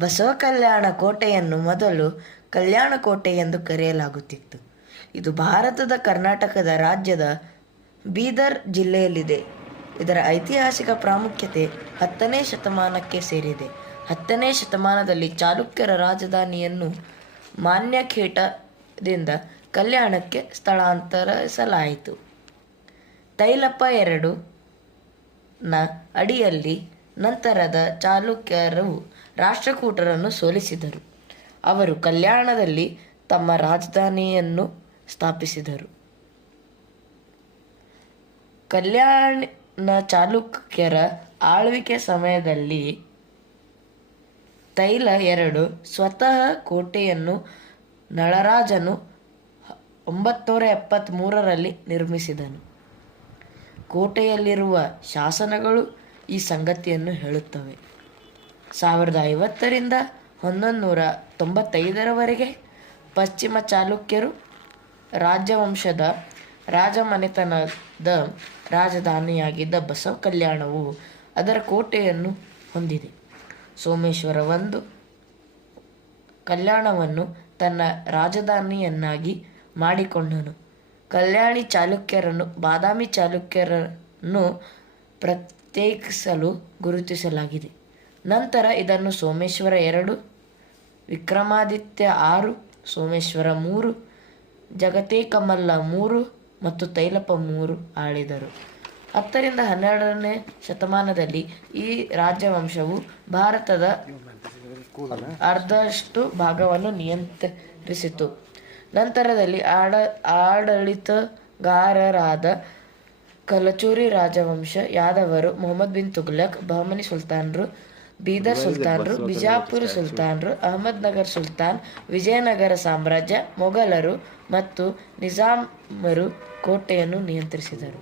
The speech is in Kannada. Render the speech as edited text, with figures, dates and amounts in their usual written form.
ಬಸವಕಲ್ಯಾಣ ಕೋಟೆಯನ್ನು ಮೊದಲು ಕಲ್ಯಾಣ ಕೋಟೆ ಎಂದು ಕರೆಯಲಾಗುತ್ತಿತ್ತು. ಇದು ಭಾರತದ ಕರ್ನಾಟಕದ ರಾಜ್ಯದ ಬೀದರ್ ಜಿಲ್ಲೆಯಲ್ಲಿದೆ. ಇದರ ಐತಿಹಾಸಿಕ ಪ್ರಾಮುಖ್ಯತೆ 10ನೇ ಶತಮಾನಕ್ಕೆ ಸೇರಿದೆ. 10ನೇ ಶತಮಾನದಲ್ಲಿ ಚಾಲುಕ್ಯರ ರಾಜಧಾನಿಯನ್ನು ಮಾನ್ಯಖೇಟದಿಂದ ಕಲ್ಯಾಣಕ್ಕೆ ಸ್ಥಳಾಂತರಿಸಲಾಯಿತು. ತೈಲಪ್ಪ II ನ ಅಡಿಯಲ್ಲಿ ನಂತರದ ಚಾಲುಕ್ಯರು ರಾಷ್ಟ್ರಕೂಟರನ್ನು ಸೋಲಿಸಿದರು. ಅವರು ಕಲ್ಯಾಣದಲ್ಲಿ ತಮ್ಮ ರಾಜಧಾನಿಯನ್ನು ಸ್ಥಾಪಿಸಿದರು. ಕಲ್ಯಾಣ ಚಾಲುಕ್ಯರ ಆಳ್ವಿಕೆ ಸಮಯದಲ್ಲಿ ತೈಲ II ಸ್ವತಃ ಕೋಟೆಯನ್ನು ನಳರಾಜನು 973ರಲ್ಲಿ ನಿರ್ಮಿಸಿದನು. ಕೋಟೆಯಲ್ಲಿರುವ ಶಾಸನಗಳು ಈ ಸಂಗತಿಯನ್ನು ಹೇಳುತ್ತವೆ. 1050ರಿಂದ 1195ರವರೆಗೆ ಪಶ್ಚಿಮ ಚಾಲುಕ್ಯರು ರಾಜವಂಶದ ರಾಜಮನೆತನದ ರಾಜಧಾನಿಯಾಗಿದ್ದ ಬಸವ ಕಲ್ಯಾಣವು ಅದರ ಕೋಟೆಯನ್ನು ಹೊಂದಿದೆ. ಸೋಮೇಶ್ವರ I ಕಲ್ಯಾಣವನ್ನು ತನ್ನ ರಾಜಧಾನಿಯನ್ನಾಗಿ ಮಾಡಿಕೊಂಡನು. ಕಲ್ಯಾಣಿ ಚಾಲುಕ್ಯರನ್ನು ಬಾದಾಮಿ ಚಾಲುಕ್ಯರನ್ನು ಪ್ರತ್ಯೇಕಿಸಲು ಗುರುತಿಸಲಾಗಿದೆ. ನಂತರ ಇದನ್ನು Someshwara II, Vikramaditya VI, Someshwara III, ಜಗತೇಕಮಲ್ಲ III ಮತ್ತು ತೈಲಪ್ಪ III ಆಳಿದರು. 10ರಿಂದ 12ನೇ ಶತಮಾನದಲ್ಲಿ ಈ ರಾಜವಂಶವು ಭಾರತದ ಅರ್ಧದಷ್ಟು ಭಾಗವನ್ನು ನಿಯಂತ್ರಿಸಿತು. ನಂತರದಲ್ಲಿ ಆಡಳಿತಗಾರರಾದ ಕಲಚುರಿ ರಾಜವಂಶ, ಯಾದವರು, ಮುಹಮ್ಮದ್ ಬಿನ್ ತುಘಲಕ್, ಬಹಮನಿ ಸುಲ್ತಾನರು, ಬೀದರ್ ಸುಲ್ತಾನರು, ಬಿಜಾಪುರ ಸುಲ್ತಾನರು, ಅಹಮದ್ನಗರ್ ಸುಲ್ತಾನ್, ವಿಜಯನಗರ ಸಾಮ್ರಾಜ್ಯ, ಮೊಘಲರು ಮತ್ತು ನಿಜಾಮರು ಕೋಟೆಯನ್ನು ನಿಯಂತ್ರಿಸಿದರು.